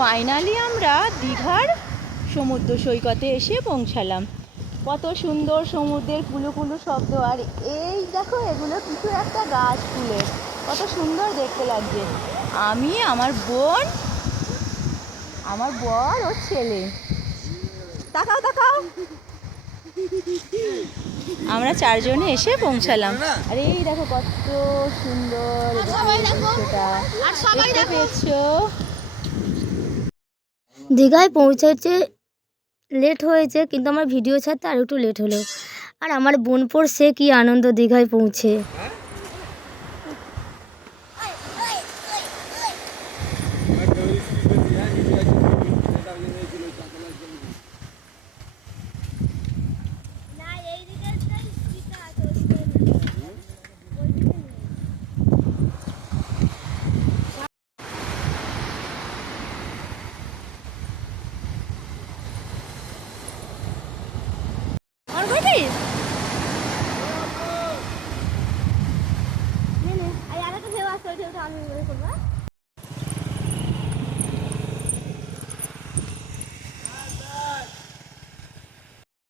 Finally আমরা দীঘার সমুদ্র সৈকতে এসে পৌঁছালাম। কত সুন্দর সমুদ্রের কুলু কুলু শব্দ, আর এই দেখো এগুলো কিছু একটা গাছ ফুলে, কত সুন্দর দেখতে লাগছে। আমি, আমার বোন, আমার বর, ওর ছেলে, তাকাও তাকাও, আমরা চারজনে এসে পৌঁছালাম। আর এই দেখো কত সুন্দর দৃশ্যটা দেখতে পেয়েছো। দীঘায় পৌঁছাতে লেট হয়েছে, কিন্তু আমার ভিডিও ছাড়তে আর একটু লেট হলো। আর আমার বোন পড়ছে কি আনন্দ দীঘায় পৌঁছে। আমি